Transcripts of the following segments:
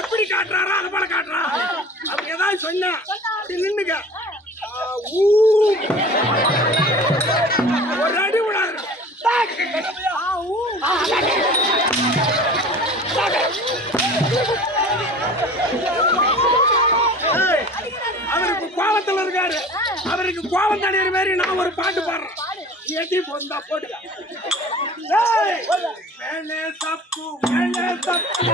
எப்படி காட்டுறாரோ அது போல காட்டுறா. அப்படி ஏதாவது சொன்ன நின்னுக்க ஒரு அடி விடாது. அவருக்கு கோபத்தில் இருக்காரு. அவருக்கு கோபம் தடையிற மாதிரி நான் ஒரு பாட்டு பாடுறேன். எட்டி போந்தா போட்டு மேலே தப்பு மேலே தப்பு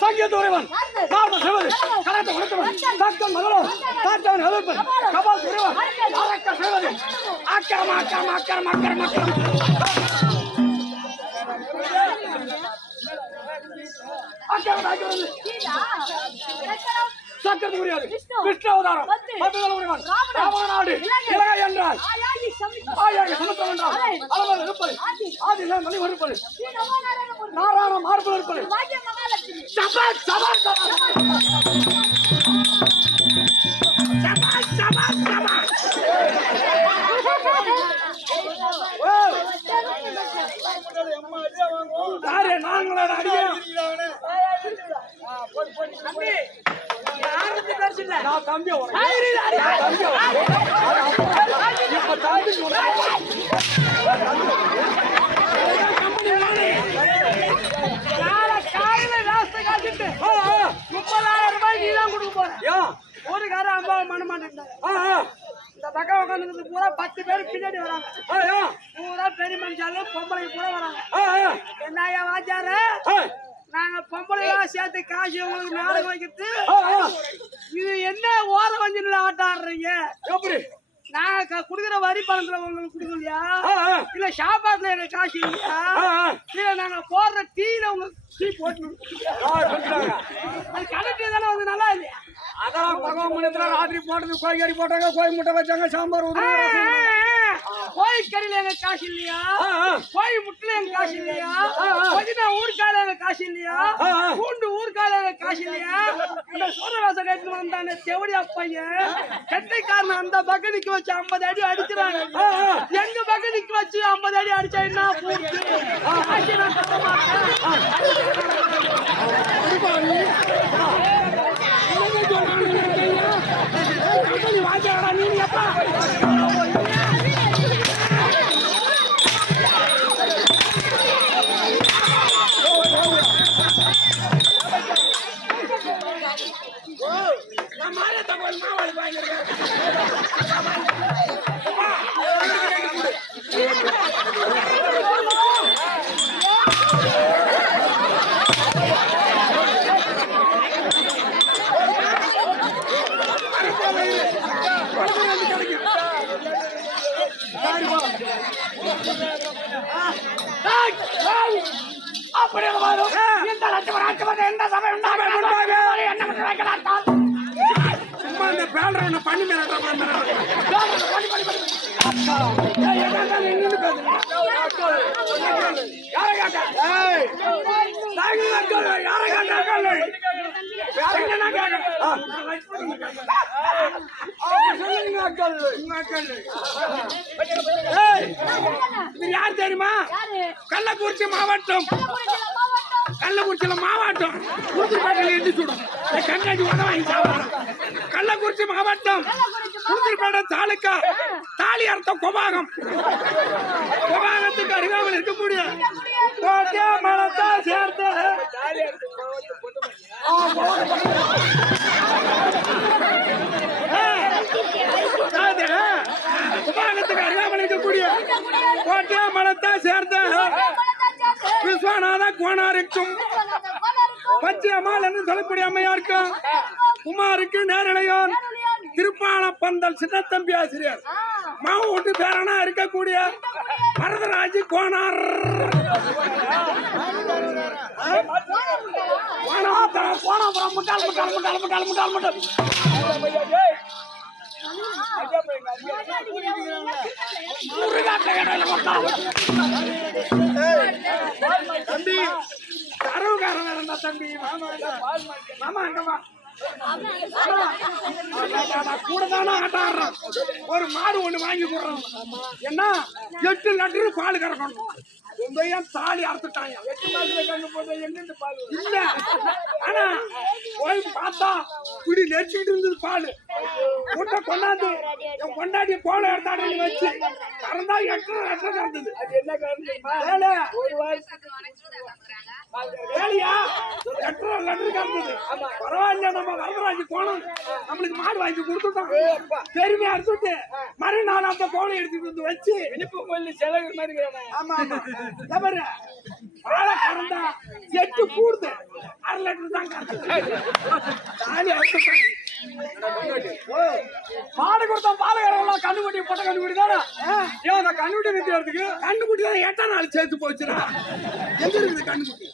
சங்கீதூரவன் காரண சேவதி கராத்த உடத்தவன் டாக்டர் மகளோர் டாக்டர் ஹெல்பர் கபால் சுரவன் ஆரக்க சேவதி ஆக்கரம ஆக்கரம ஆக்கரம ஆக்கரம ஆக்கரம ஆக்கரம சக்கரத்து முடியாது விஷ்ணு அவதாரம் பத்துதல் உரிவன் ராவண நாடு இலகை என்றால் ஆயாக சமுத்திரம் என்றால் அளவர் இருப்பது ஆதில மணி இருப்பது நாராயண மார்பு இருப்பது சபால் சபால் சபால் சபால் சபால் யாரே நாங்களோட அடிக்கிறோம் நான் தம்பி காலையில ராஸ்தை காட்டிட்டு 30,000 ரூபாய் நீ தான் கொடுக்க போறேன். ஒரு காரம் 50 பண்ண மாட்டேன். இந்த பக்கம் உட்காந்து பூரா 10 பேர் பின்னாடி வராங்க. பூரா பெரிய மனுஷாலும் பொம்பளை பூரா வராங்க. என்னையா வாச்சாரு நாங்க பொம்பளையா சேர்த்து காசு உங்களுக்கு நாடகம் வைக்கிறது. இது என்ன ஓர வஞ்சில ஆட்டாடுறீங்க? எப்படி நாங்க குடுக்குற வரி பணத்துல உங்களுக்கு கொடுக்கலையா? இல்ல சாப்பாட்டுல எனக்கு காசு இல்லையா? இல்ல நாங்க போடுற டீல உங்களுக்கு டீ போட்டு அது கலெக்டர் தானே வந்து நல்லா இல்லையா? அதான் பகவான் மணியத்துல ராத்திரி போட்டது கோழிக்கறி போட்டாங்க, கோழி முட்டை வச்சாங்க, சாம்பார் கோழிக்கறியில எங்க காசு இல்லையா? கோழி முட்டையில எங்க காசு இல்லையா? புதினா ஊறுகாயில எங்க காசு இல்லையா? பூண்டு ஊறுகாயில எங்க காசு இல்லையா? இந்த சூரவாசம் கட்டிட்டு வந்தானே தெவடி அப்பையன் கட்டைக்காரன் அந்த பக்கத்துக்கு வச்சு 50 அடி அடிக்கிறாங்க. எங்க பக்கத்துக்கு வச்சு 50 அடி அடிச்சா என்ன பூர்த்தி? காசு நான் கட்ட மாட்டேன். நீ எப்பா பண்ணி யார் தெரியுமா? கள்ளக்குறிச்சி மாவட்டம், கள்ளக்குறிச்சியில மாவட்டம் புதுப்பேட்டையில இருந்து சுடும் கண்ணாடி வாங்கி சாப்பிடணும். கள்ளக்குறிச்சி மாவட்டம் புதுப்பேட்டை தாலுக்கா தாலி அர்த்தம் கொபாகம். கொபாகத்துக்கு அருகாமல் இருக்கக்கூடிய மலத்தை சேர்த்து கொபாகத்துக்கு அருகாமல் இருக்கக்கூடிய கோட்டை மலத்தை சேர்த்து விஸ்வநாத கோனாருக்கும் பச்சை அம்மாள் என்று சொல்லக்கூடிய அம்மையாருக்கும் குமாருக்கு நேரலையான் திருப்பால பந்தல் சின்னத்தம்பி ஆசிரியர் மாவட்ட பேரனா இருக்கக்கூடிய வரதராஜ் கோனார் முட்டால் முட்டால் முட்டால் முட்டால் முட்டால் முட்டால் தம்பி கரவுக்காரன் இருந்தா தம்பி மாமா அங்கம்மா கூட தானே ஆட்டாடுறோம். ஒரு மாடு ஒண்ணு வாங்கி கொடுறோம். என்ன 8 லிட்டர் பால் கறக்கணும். உண்மையும் தாலி அறுத்துட்டாங்க. 8 மாசத்துல கண்ணு போட்டு எங்கிட்டு பால் இல்ல. ஆனா போய் பார்த்தா குடி நெரிச்சிட்டு இருந்தது பால். முட்டை கொண்டாந்து என் கொண்டாடி கோலை எடுத்தாடி வச்சு கறந்தா 8 லிட்டர் கறந்தது. அது என்ன கறந்து ஒரு வாரத்துக்கு வேலையா 8 லிட்டர் கறந்தது. பரவாயில்ல, நம்ம வரதராஜ் கோணம் நம்மளுக்கு மாடு வாங்கி கொடுத்துட்டோம். பெருமையா எடுத்துட்டு மறுநாள் அந்த கோலை எடுத்துட்டு வந்து வச்சு இனிப்பு கொல்லி செலவு மாதிரி. ஆமா ஆமா பாலை கறந்தா 8 கூடுது. 1/2 லிட்டர் தான் மாடு கொடுத்தோம். பாலை கறக்கலாம் கண்ணுக்குட்டி போட்ட கண்ணுக்குட்டி தானே. ஏன் அந்த கண்ணுக்குட்டி விற்கிறதுக்கு கண்ணுக்குட்டி தான் 8ஆம் நாள் சேர்த்து போச்சுனா எங்க இருக்குது கண்ணுக்குட்டி?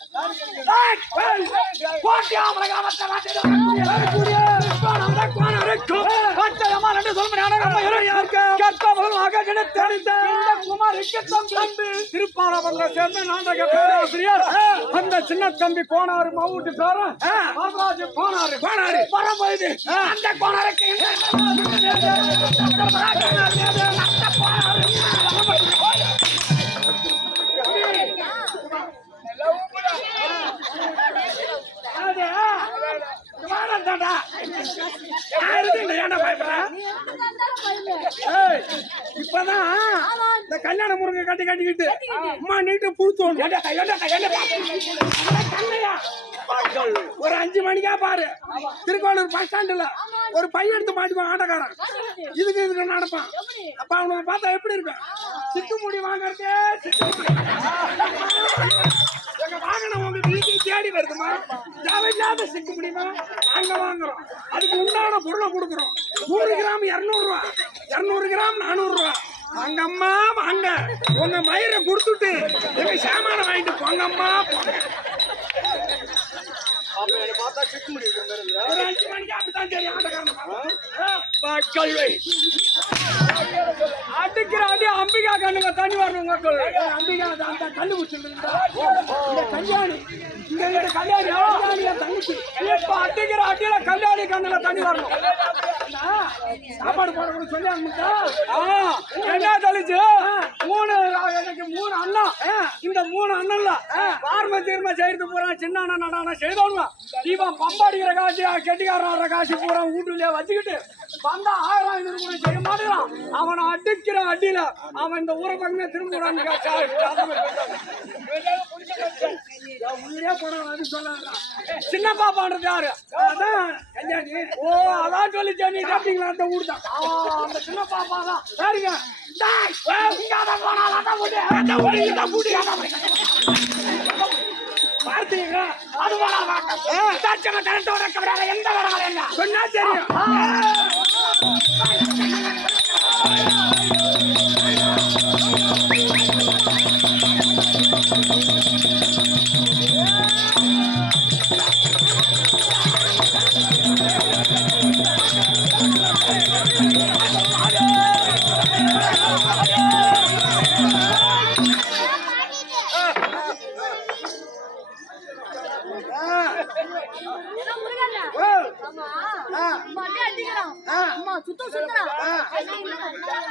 திருப்பாரபுரத்தை சேர்ந்த நாடக பேராசிரியர் அந்த சின்ன தம்பி கோனாறு மாவட்ட பேரன் வரதராஜ் கோனாறு கோனாறு பரம்பொழுது அந்த கோனாருக்கு இப்பதான் இந்த கல்யாண முருங்கை கட்டிக்கிட்டு அம்மா நீட்டு புடுத்தோணும். ஒரு 5 மணிக்கா பாரு திருக்கோளூர் பஸ் ஸ்டாண்டுல ஒரு பையன் எடுத்து மாட்டிப்பான் ஆட்டக்காரன். இதுக்கு நடப்பான். அப்ப அவனை பார்த்தா எப்படி இருப்பேன்? சிக்கு முடி வாங்கறதே எங்க வாகனம் உங்க வீட்டுக்கு தேடி வருதுமா? தேவையில்லாத சிக்க முடியுமா? நாங்க வாங்குறோம். அதுக்கு உண்டான பொருளை கொடுக்குறோம். 100 கிராம் 200 ரூபா, 200 கிராம் 400 ரூபா. வாங்கம்மா வாங்க, உங்க மயிரை கொடுத்துட்டு எங்க சாமான வாங்கிட்டு போங்கம்மா போங்க. அப்ப என்ன பார்த்தா சிக்கு முடிக்கிற மாதிரி இருக்குதா? ஒரு 5 மணிக்கு அப்படித்தான் தெரியும் ஆட்டக்காரனை பார்த்தா. மக்கள் அடிக்கிற அடி அம்பிகா கண்ணுங்க தண்ணி வரணும் மக்கள். அம்பிகா அந்த கல்லு குடிச்சிருந்தா இந்த கல்யாணி இங்க இருக்கிற கல்யாணியா தங்கச்சி இப்ப அடிக்கிற அடியில கல்யாணி கண்ணுல தண்ணி வரணும். சாப்பாடு போட சொல்லி அனுப்பிட்டா என்ன தெளிச்சு எனக்கு 3 அண்ணா. இந்த 3 அண்ணன்ல பார்ம தீர்ம செய்து பூரா சின்ன அண்ணன் நடான செய்தோங்க. இவன் பம்பாடிக்கிற காசு கெட்டிக்காரன் காசு பூரா வீட்டுலயே வச்சுக்கிட்டு வந்தா 1000 கூட செய்ய மாட்டேங்கிறான். அவனை அடிக்கிற அடியில அவன் இந்த ஊரை பக்கமே திரும்புறான்னு உள்ளே போன சொல்ல சின்ன பாப்பான்றது யாரு? கல்யாணி. ஓ அதான் சொல்லிச்சே நீ கேட்டீங்களா? அந்த ஊர் தான் அந்த சின்ன பாப்பா தான். சரிங்க பார்த்தீங்க அது எந்த வராங்க சொன்னா தெரியும்.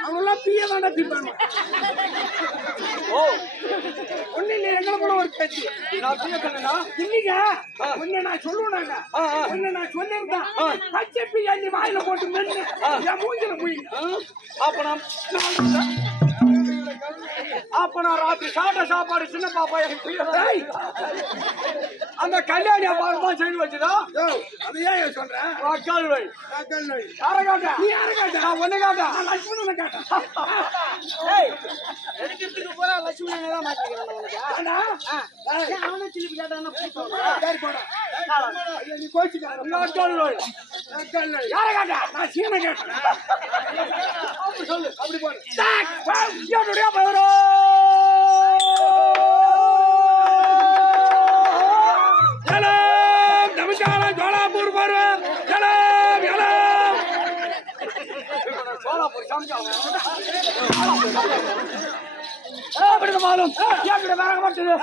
அவங்களாம் பிய வேண்டாம் திப்பாங்க. ஒண்ணு இல்லை எங்களை கூட ஒரு பேச்சு இல்லைங்க. ஒன்னு நான் சொல்லுவேனாங்க. ஒன்னு நான் சொல்லியிருந்தேன் பச்சை பிள்ளை வாயில போட்டு மென்னு என் மூஞ்சில போய் அப்ப நான் ராத்திரி சாப்பிட்ட சாப்பாடு சின்ன பாப்பா அந்த கல்யாணி அப்பாவுமா செய்து வச்சுதா? அது ஏன் சொல்றேன்? யாரை காட்ட? நீ யாரை காட்ட? நான் ஒண்ணு காட்ட. நான் லட்சுமணனை காட்டேன். எடுக்கிறதுக்கு போற லட்சுமணனை தான் மாட்டிக்கிறேன். அவனும் திருப்பி கேட்டான். நீ கோச்சுக்க. யாரை காட்ட? நான் சீனை கேட்டேன். சொல்லு. அப்படி போடு. என்னுடைய பெயரோ நமஸ்காரம். ஜோலாப்பூர் பாரு. மாலும் வரப்பட்டது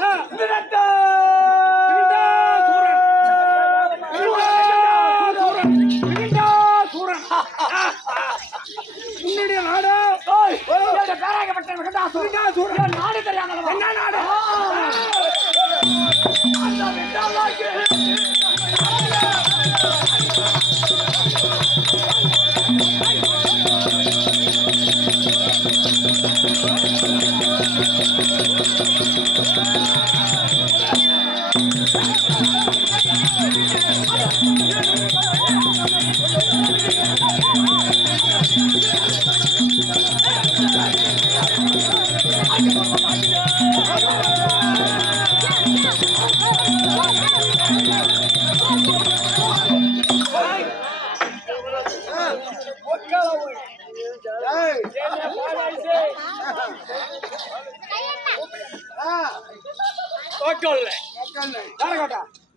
உன்னுடைய நாடு நாடு தெரியாத என்ன நாடு?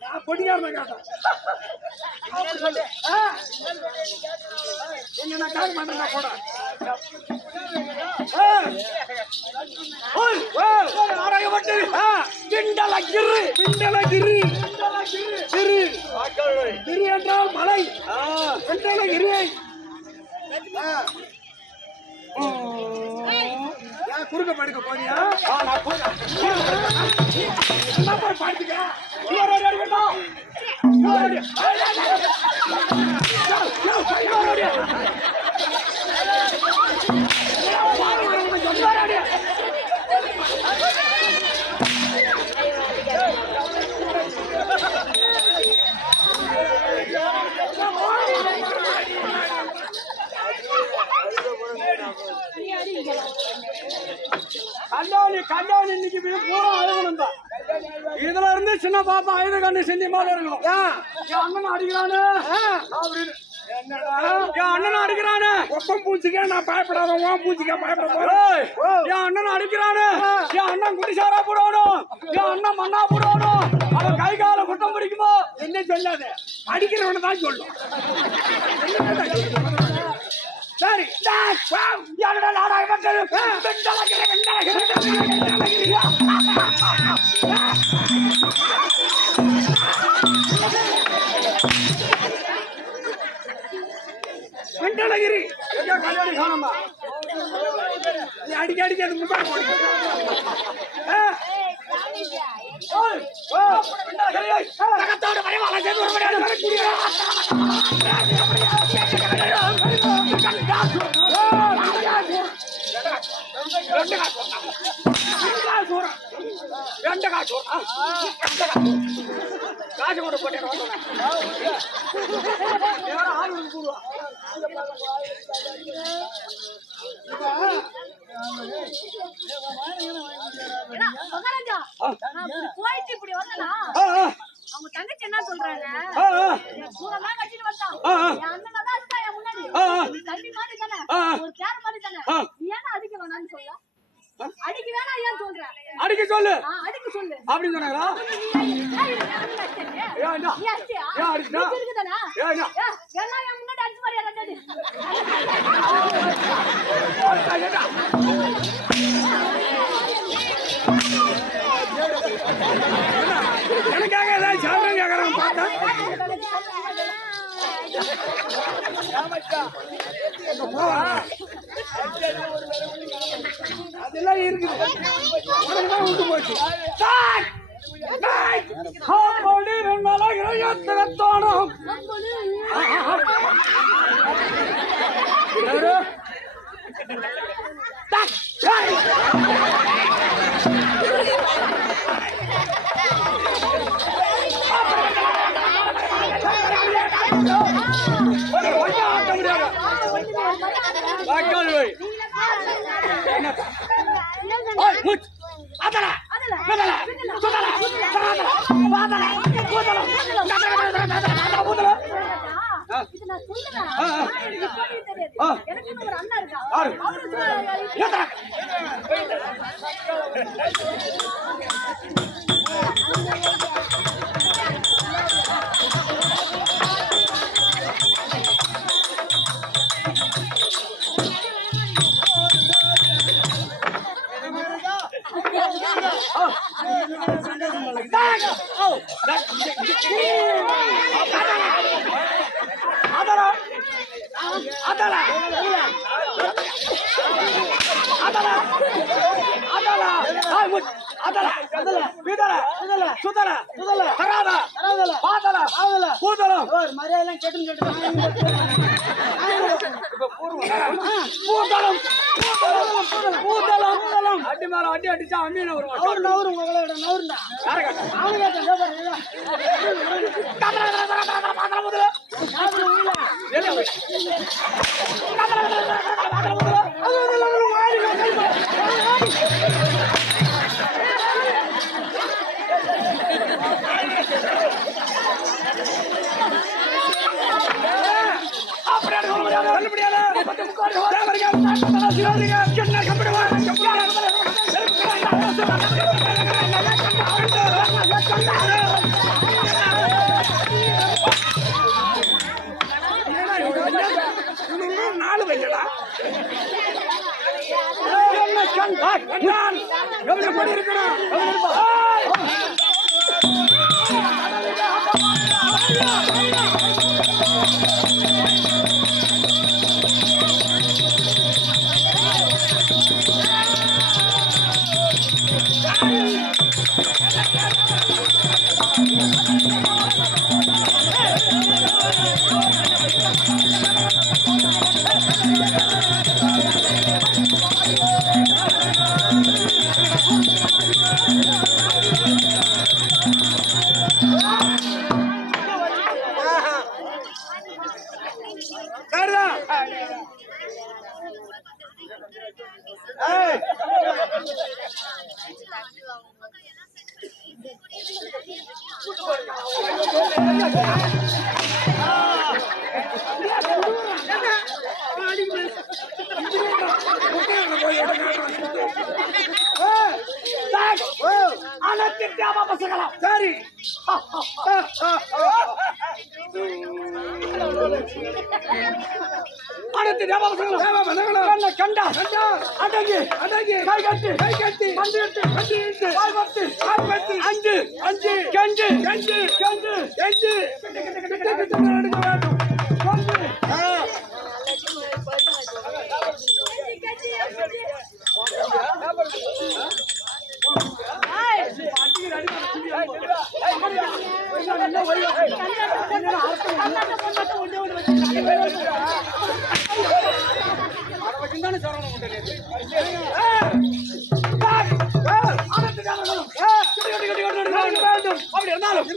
நான் பொடியாரனை கேட்டேன். என்ன நான் கால் மாட்டேன் போட. கிரி என்றால் மலை. குறுக்க படுக்க போறியா? போய் பாடுத்துக்க. கல்யாணி இன்னைக்கு பூரா அழுகணும் தான். இதுல இருந்து சின்ன பாப்பா ஐந்து கண்ணு செஞ்சு மாதிரி இருக்கணும். என் அண்ணன் அடிக்கிறானு அப்படின்னு என் அண்ணன் அடிக்கிறானு ஒப்பம் பூச்சிக்க நான் பயப்படாத ஓம் பூச்சிக்க பயப்பட போறேன். என் அண்ணன் அடிக்கிறானு என் அண்ணன் குடிசாரா போடணும். என் அண்ணன் மண்ணா போடணும். அவன் கை கால குட்டம் பிடிக்குமோ என்ன சொல்லாத அடிக்கிறவனை தான் சொல்லும். சரி யாரோட நாடகம் வெண்டலகிரி கல்யாணி காணமா நீ அடிக்க அடிக்க அது முன்னாடி போடு. தகத்தோடு மறைவாள செய்து ஒரு மணியாடு வரக்கூடிய காசு கொண்டு போட்டேன் போயிட்டு இப்படி வந்தனா அவங்க தங்கச்சி என்ன சொல்றாங்க? சூரமா கட்டிட்டு வந்தான். என் அண்ணன் தான் இருக்கா என் முன்னாடி. நீ தம்பி மாதிரி தானே, ஒரு பேர மாதிரி தானே. நீ ஏன் அடிக்க வேணாம்னு சொல்ல? அடிக்க வேணாம் ஏன் சொல்ற? அடிக்க சொல்லு அடிக்க சொல்லு அப்படின்னு சொன்னாங்களா? நீ அடிச்சியா? நீ இருக்குதானே? எல்லாம் என் முன்னாடி அடிச்சு மாதிரியா ரெண்டாடி? எனக்காக ஏதாவது சாதனை கேட்கறான் பார்த்தா அதெல்லாம் இருக்குது விட்டு போச்சு. தோணும் எனக்கு ஒரு அண்ணா இருக்கா. மரியாதைலாம் கேட்டு அடி மேல அடி அடிச்சா அம்மீன ஒரு நவரு உங்களோட நவருண்டா நாலு வைக்கடா இருக்கணும் சரி அனைத்து தேவபசங்களும் கண்டா அடங்கி கை கட்டி மண்டிட்டு அஞ்சு கெஞ்சு எடுக்க வேண்டும் அப்படி இருந்தாலும்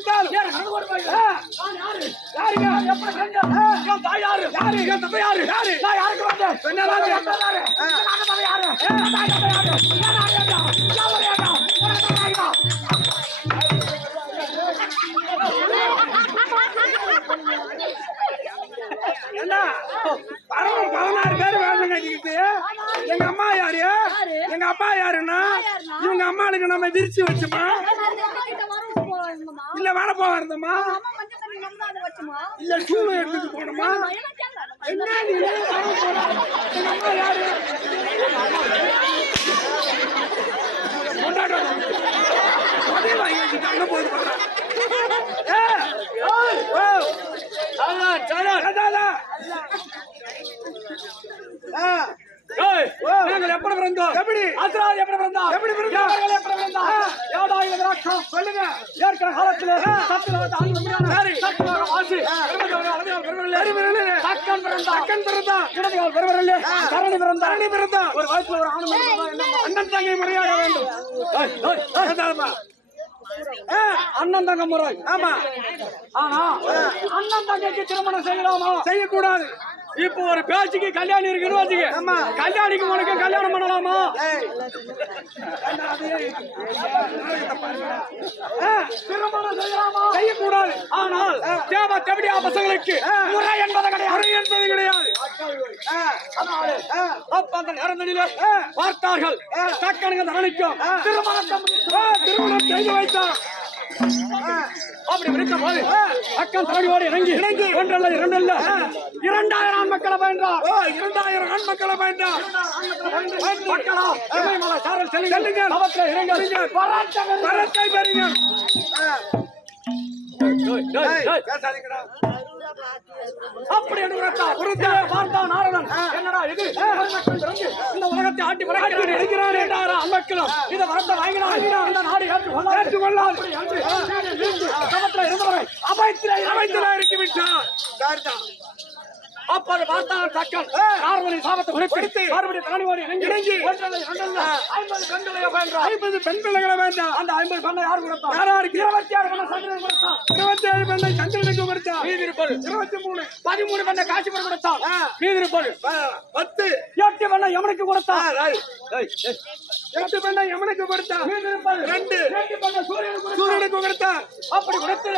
என்ன 16 பேர் வேணுங்க. எங்க அம்மா யாரு? எங்க அப்பா யாருன்னா இவங்க அம்மாளுக்கு நம்ம விரிச்சு வச்சுமா இல்ல வேலை போக இருந்தோமா இல்ல சூழல் எடுத்துட்டு போனோமா? என்ன நீ எங்க அம்மா யாரு? அங்க போய் நாங்கள் எப்படி பிறந்தோம்? எப்படி ஆசிராஜ் எப்படி பிறந்தா? எப்படி பிறந்தா? எப்படி பிறந்தா? ஏடாயிரம் திராட்சம் சொல்லுங்க. ஏற்கிற காலத்துல சத்துல ஆசி தக்கன் பிறந்தா இடதுகால் பெருவரல்ல தரணி பிறந்தா ஒரு வயசுல ஒரு ஆண் அண்ணன் தங்கை முறையாக வேண்டும். அண்ணன் தங்க முறை. ஆமா. ஆனா அண்ணன் தங்கைக்கு திருமணம் செய்யலாமா? செய்யக்கூடாது. இப்போ ஒரு பேச்சுக்கு கல்யாணம் இருக்குன்னு வச்சுக்க. ஆமா. கல்யாணிக்கு உனக்கு கல்யாணம் பண்ணலாமா? திருமணம் செய்யலாமா? செய்யக்கூடாது. ஆனால் தேவ தெபடியா பசங்களுக்கு முறை என்பது கிடையாது. அப்ப அந்த நேரங்களில பார்த்தார்கள் தக்கனுங்க தரணிக்கும் திருமணம் செய்து வைத்தார். அப்படி விடுத்த போது அக்கன் தரணியோடு இறங்கி ஒன்றல்ல இரண்டல்ல 2000 ஆண் மக்களை பயன்றார். 2000 ஆண் மக்களை பயன்றார். மக்களா இமயமலை சாரல் செல்லுங்க அவற்றை இறங்க வரத்தை பெறுங்க. அப்படி என்று பார்த்தான் நாரதன். என்னடா இது? இந்த உலகத்தை ஆட்டி படைக்கிறான் என்றாரா அம்மக்களும் இதை வரத்தை வாங்கினார். இந்த நாடு ஏற்றுக்கொள்ளாது இருந்தவரை அமைத்தில இறக்கிவிட்டார். அப்போது பார்த்தான் தக்கன் நாரதனை சாபத்தை கொடுத்து மறுபடியும் தரணியோடு இணங்கி 50 பெண் பிள்ளைகளை வேண்டாம். அந்த 50 பெண்ணை யார் கொடுத்தார்? 26 பெண்ணை சந்திரன் கொடுத்தான். 27 பெண்ணை சந்திரனுக்கு கொடுத்தார். மீதி இருப்பது 23. 13 பெண்ணை காசிபுரம் கொடுத்தான். மீதி இருப்பது 10. 8 பெண்ணை யமனுக்கு கொடுத்தான். 8 பெண்ணை யமனுக்கு கொடுத்தான். மீதி இருப்பது 2. 2 பெண்ணை சூரியனுக்கு கொடுத்தான். அப்படி கொடுத்து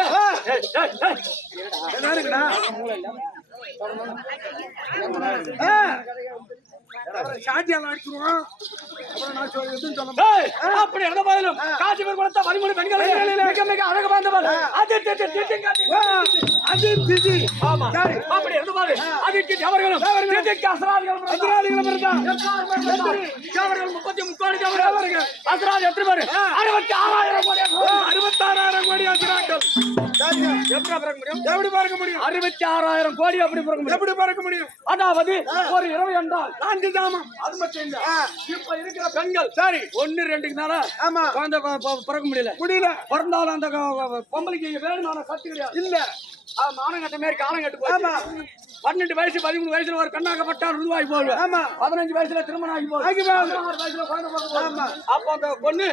என்ன இருக்குடா சாட்டியால அடிச்சுருவோம். அப்படி இருந்த போதிலும் காசிபுரம் கொடுத்த 13 பெண்களை மிக அழகு பார்த்தவள் அப்படி இருந்த போது அதுக்கு அவர்களும் அசுராதிகளும் அசுராதி எத்தனை பேர்? 66,000 கோடி அசுராக்கள். எப்படி பார்க்க முடியும்? 66,000 கோடி எப்படி பார்க்க முடியும்? அதாவது ஒரு இரவு என்றால் 4 ஜாமம். அது மட்டும் இல்ல, இப்ப இருக்கிற பெண்கள் சரி 1 2க்கு மேல குழந்தை பிறக்க முடியல. பிறந்தாலும் அந்த பொம்பளைக்கு வேணுமான சக்தி கிடையாது. இல்ல மானங்கட்ட மாரி காலம் கட்டு போச்சு. 12 வயசு 13 வயசுல ஒரு பெண்ணாகப்பட்டா ருதுவாகி போகுது. 15 வயசுல திருமணம் ஆகி போகுது. 16 வயசுல குழந்தை பிறக்க. அப்ப அந்த பொண்ணு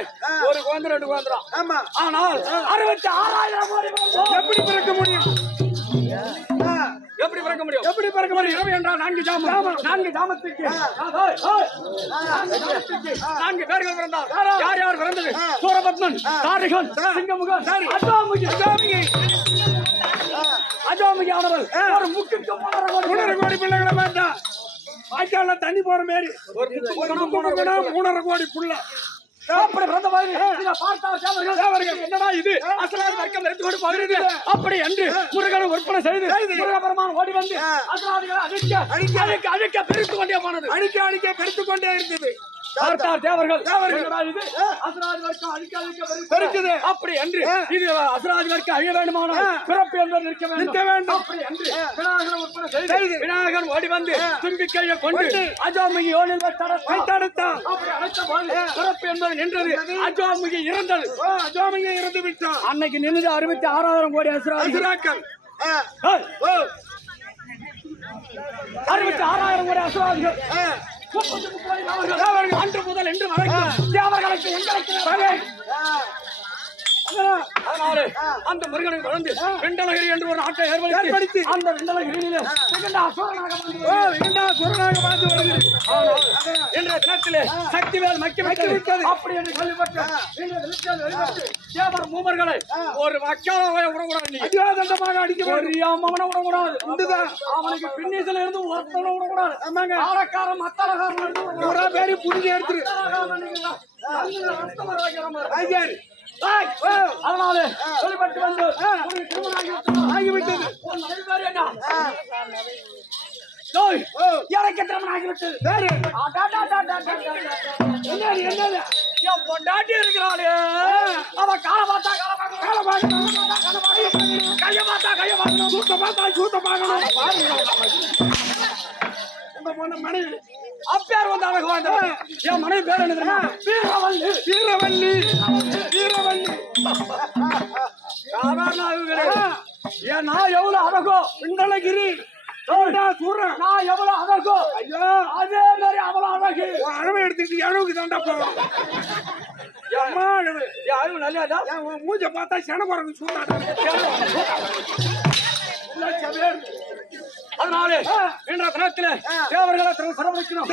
ஒரு குழந்தை 2 குழந்தை. ஆனால் 66,000 கோடி எப்படி பிறக்க முடியும்? எப்படி பிறக்க முடியும்? இரவு என்றால் 4 ஜாமம். 4 ஜாமத்துக்கு 4 பேர்கள் பிறந்தார். யார் யார் பிறந்தது? சூரபத்மன், தாரிகன், சிங்கமுகன், அஜோமுகி ஆனவள் ஒரு முக்கிய 3.5 கோடி பிள்ளைகளை வேண்டாம். வாய்க்கால தண்ணி போற மாதிரி ஒரு 3.5 கோடி புள்ள அப்படி பிறந்த மாதிரி பார்த்தால் தேவர்கள் என்னடா இது அசலாதி வர்க்கம் எடுத்து கொண்டு போகிறது அப்படி என்று முருகனை ஒப்பனை செய்து முருகபெருமான் ஓடி வந்து அசலாதிகளை அழிக்க பெருத்து கொண்டே போனது. அழிக்க பெருத்து கொண்டே இருந்தது. பார்த்தார் தேவர்கள் என்னடா இது அசலாதி வர்க்கம் அழிக்க பெருக்குது அப்படி என்று இது அசலாதி வர்க்கம் அழிய வேண்டுமானால் பிறப்பு என்பது நிற்க வேண்டும் அப்படி என்று விநாயகன் ஒப்பனை செய்து விநாயகன் ஓடி வந்து தும்பிக்கையை கொண்டு அஜாமுகி யோனில் தடுத்தான். அப்படி அழைத்த போது பிறப்பு என்பது நின்றது. அஜாமுகி இறந்தது. அஜாமுகி இறந்து விட்டான். அன்னைக்கு நின்று 66,000 கோடி அசுராக்கள் 66,000 கோடி அசுராதிகள் 33 கோடி தேவர்கள் அன்று முதல் இன்று வரைக்கும் தேவர்களுக்கு எங்களுக்கு அதனாலே அந்த முருகனை வளர்ந்து வெண்டலகிரி என்று ஒரு நாட்டை ஏற்படுத்தி அந்த வெண்டலகிரியிலே அசுரனாக வாழ்ந்து வருகிறது. என்ற தினத்திலே சக்திவேல் மக்கி விட்டது அப்படி என்று கேள்விப்பட்ட தேவர் மூவர்களை ஒரு மக்காவை விடக்கூடாது. அதிகாரமாக அடிக்க அவனை விடக்கூடாது. அவனுக்கு பின்னீசல இருந்து ஒருத்தவனை விடக்கூடாது. ஆரக்காரன் மத்தாரக்காரன் இருந்து பேரி புரிஞ்சு எடுத்துரு. அதனாலே சொல்லிப்பட்டு வந்து ஆகிவிட்டது. எனக்கு திருமணம் ஆகிவிட்டது. என்னது என் பொண்டாட்டி இருக்கிறாளே அவ காலை பார்த்தா கைய பார்க்கணும் சூத்த பார்க்கணும். உங்க பொண்ணு மனைவி அப்பேர் வந்து அழகு வாழ்ந்தவன். என் மனைவி பேர் என்ன? வீரவல்லி. ஏன் நான் எவ்வளவு அழகோ வெண்டலகிரி நான் எவ்வளவு அழகோ ஐயோ அதே மாதிரி அவ்வளவு அழகு. அழவை எடுத்துட்டு அழகுக்கு தாண்டா போவோம். அழகு நல்லதா? மூஞ்ச பார்த்தா சென குரங்கு சூடாடா. அதனாலே என்ற தினத்திலே தேவர்களை திருமணிக்கணும்.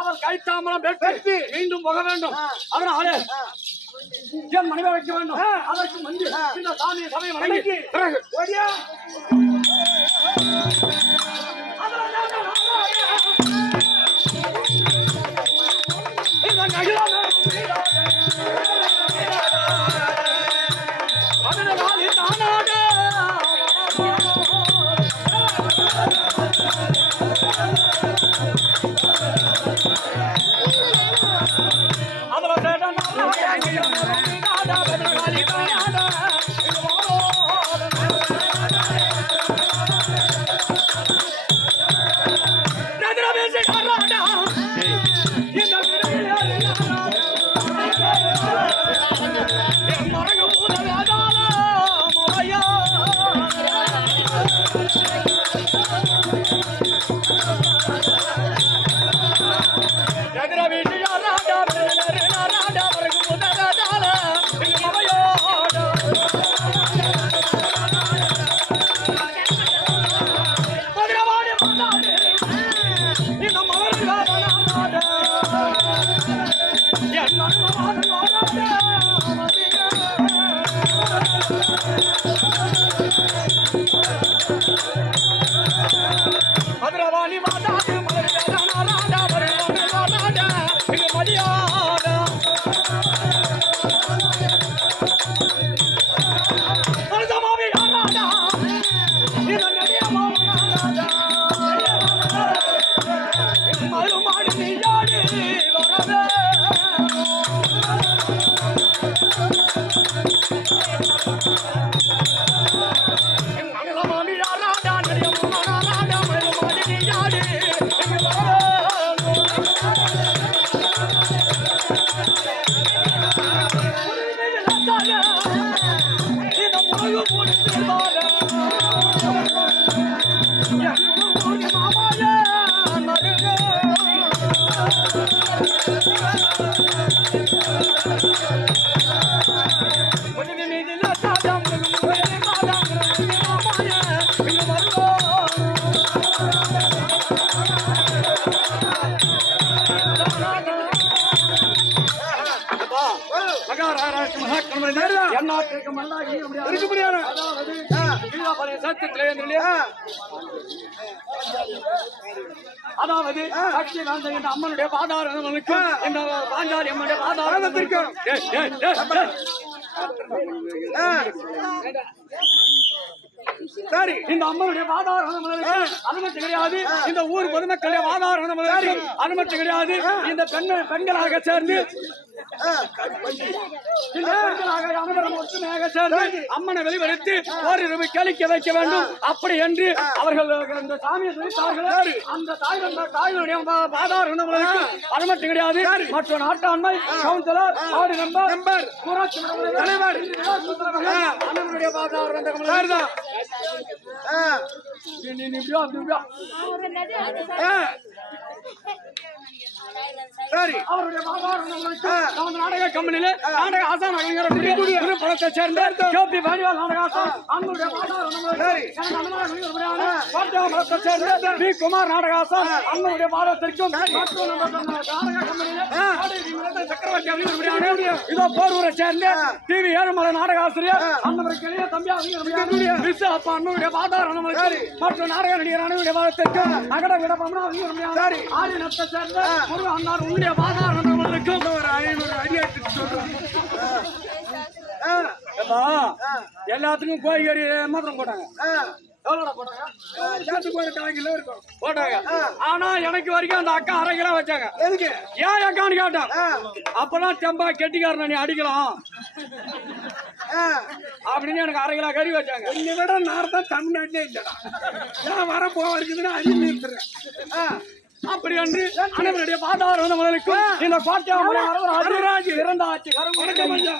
அவர் கைத்தாமரம் பெற்று மீண்டும் போக வேண்டும். அதனாலே என் மனைவி வைக்க வேண்டும். அதற்கு வந்து இந்த சாமியை சபையை வணங்கி பிறகு மகாராஷ்டிர மகாக்கிரமணி எந்நாட்டிற்கு மன்னாகி இருக்க முடியாது. அதாவது சத்தியத்திலே அதாவது சக்தி காந்த என்ற அம்மனுடைய பாதாரங்களுக்கு இந்த பாஞ்சாலி அம்மனுடைய பாதாரத்திற்கு சரி இந்த அம்மனுடைய வாதாரணம் அனுமதி கிடையாது. இந்த ஊர் பொதுமக்களுடைய வாதாரணம் அனுமதி கிடையாது. இந்த பெண்களாக சேர்ந்து ஒற்றுமையாக சேர்ந்து அம்மனை வெளிவடுத்தி ஓரிரவு கேளிக்க வைக்க வேண்டும். அப்படி என்று அவர்கள் அந்த சாமியை சொல்லித்தார்கள். அந்த தாய்களுடைய வாதாரணங்களுக்கு அனுமதி கிடையாது. மற்ற நாட்டாண்மை கவுன்சிலர் வார்டு மெம்பர் ஊராட்சி தலைவர் அண்ணனுடைய வாதாரணம் சரி அவருடைய நாடக கம்பெனியில நாடக ஆசான் பணத்தை சேர்ந்த கோபி வேணிவால் நாடக ஆசான் அன்னுடைய சேர்ந்த பி குமார் நாடக ஆசான் அன்னுடைய பாதத்திற்கும் நாடக கம்பெனியில சக்கரவர்த்தி இதோ போரூரை சேர்ந்த டிவி ஏழுமலை நாடக ஆசிரியர் அன்னவருக்கு எளிய தம்பியா விசு அப்பா அன்னுடைய பாதாரணம் மற்ற நாடக நடிகர் அனுடைய பாதத்திற்கு நகர விடப்பம்னா ஆரியனத்தை சேர்ந்த ஒரு அன்னார் உன்னுடைய பாதாரணங்களுக்கும் ஒரு 500 அடியாட்டு சொல்றேன். எல்லாத்துக்கும் கோழிக்கறி மாத்திரம் போட்டாங்க. போட்டாங்க. ஆனா எனக்கு வரைக்கும் அந்த அக்கா 1/2 கிலோ வச்சாங்க. எதுக்கு ஏன் அக்கான்னு கேட்டான். அப்பதான் தெம்பா கெட்டிக்காரன் நீ அடிக்கலாம் அப்படின்னு எனக்கு 1/2 கிலோ கறி வச்சாங்க. இன்னை விட நான் தான் தமிழ்நாட்டிலே இல்லடா. ஏன் வர போக இருக்குதுன்னு அறிவு நிறுத்துறேன். அப்படி என்று அனைவருடைய பாதாரங்களுக்கு இந்த கோட்டையாமலை அருராஜ் இறந்தாச்சு. வணக்கம் ஐயா.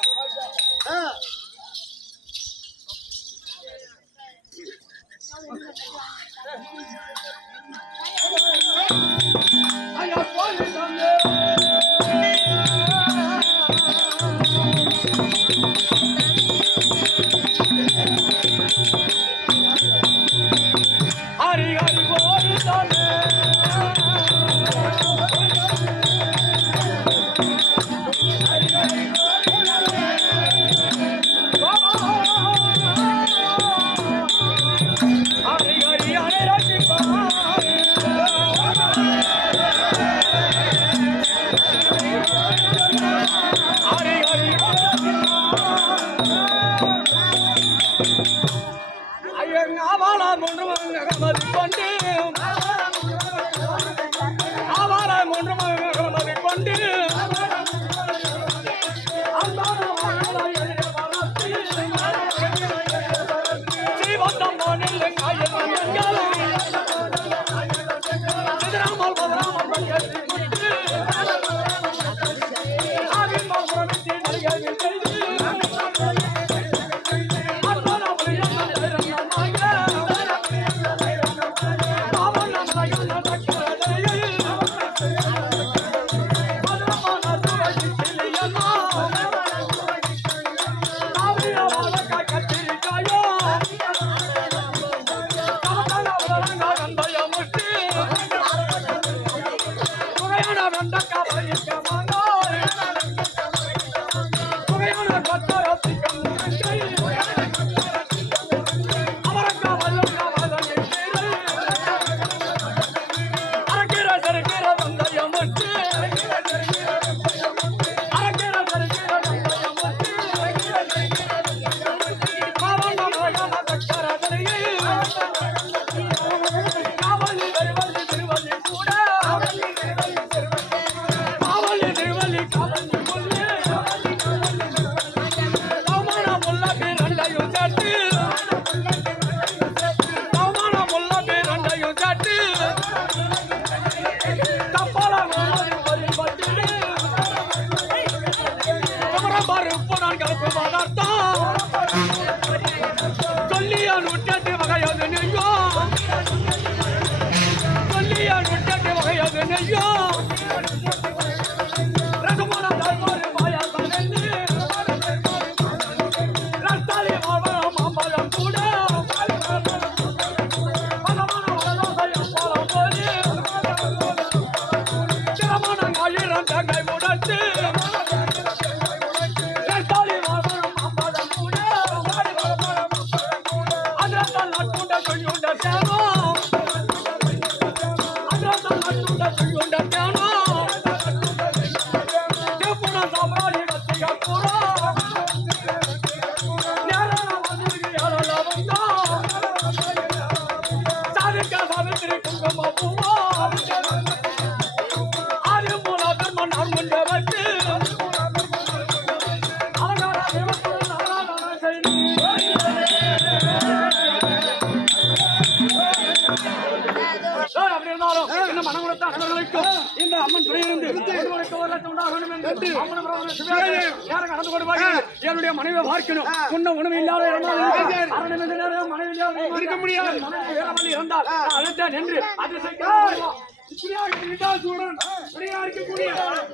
வேண்டும் என்று அம்மன் பிரதமர் சிவாஜி நேரம் கடந்து கொண்டு பார்க்கிறேன். என்னுடைய மனைவியை பார்க்கணும். உன்ன உணவு இல்லாத நேரம் மனைவி இருக்க முடியாது. வீரமணி இருந்தால் நான் அழைத்தேன் என்று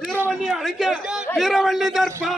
வீரவள்ளி அழைக்க வீரவள்ளி தற்பா